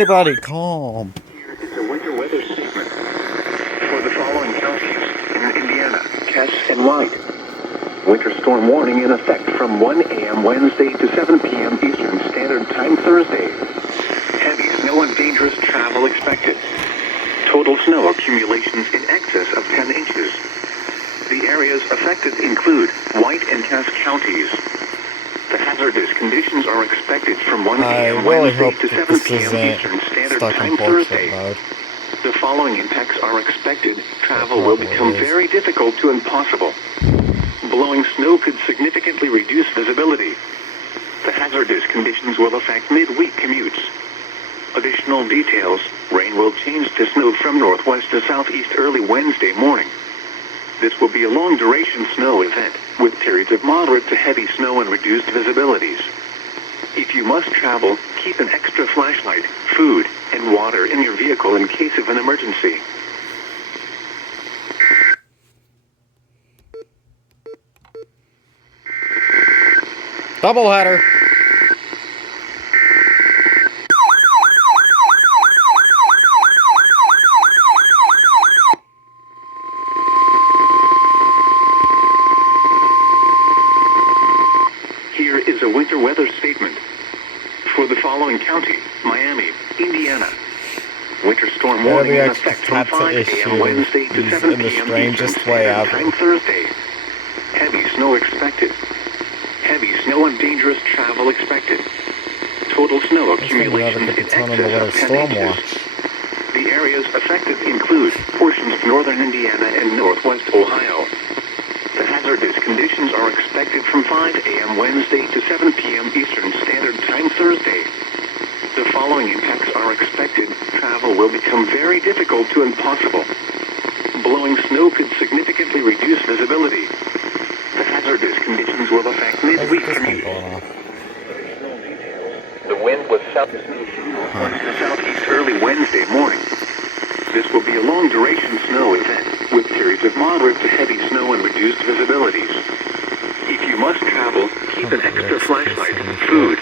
Everybody calm. It's a winter weather statement for the following counties in Indiana, Cass and White. Winter storm warning in effect from 1 a.m. Wednesday to 7 p.m. Eastern Standard Time Thursday. Heavy snow and dangerous travel expected. Total snow accumulations in excess of 10 inches. The areas affected include White and Cass counties. The hazardous conditions are expected from 1 a.m. Wednesday to 7 p.m. Eastern Standard Time Thursday. The following impacts are expected. Travel will become very difficult to impossible. Blowing snow could significantly reduce visibility. The hazardous conditions will affect midweek commutes. Additional details: rain will change to snow from northwest to southeast early Wednesday morning. This will be a long-duration snow event, with periods of moderate to heavy snow and reduced visibilities. If you must travel, keep an extra flashlight, food, and water in your vehicle in case of an emergency. Doubleheader. Here is a winter weather statement for the following county: Miami, Indiana. Winter storm warning in effect from 5 a.m. Wednesday to 7 p.m. Eastern Standard Time Thursday. Heavy snow expected. Heavy snow and dangerous travel expected. Total snow accumulations in excess of 10 inches. The areas affected include portions of northern Indiana and northwest Ohio. The hazardous conditions are expected from 5 a.m. Wednesday to 7 p.m. Eastern Standard Time Thursday. The following impacts are expected. Travel will become very difficult to impossible. Blowing snow could significantly reduce visibility. The hazardous conditions will affect midweek commute. The wind was southeast to southeast early Wednesday morning. This will be a long-duration snow event, with periods of moderate to heavy snow and reduced visibilities. If you must travel, keep an extra flashlight, food,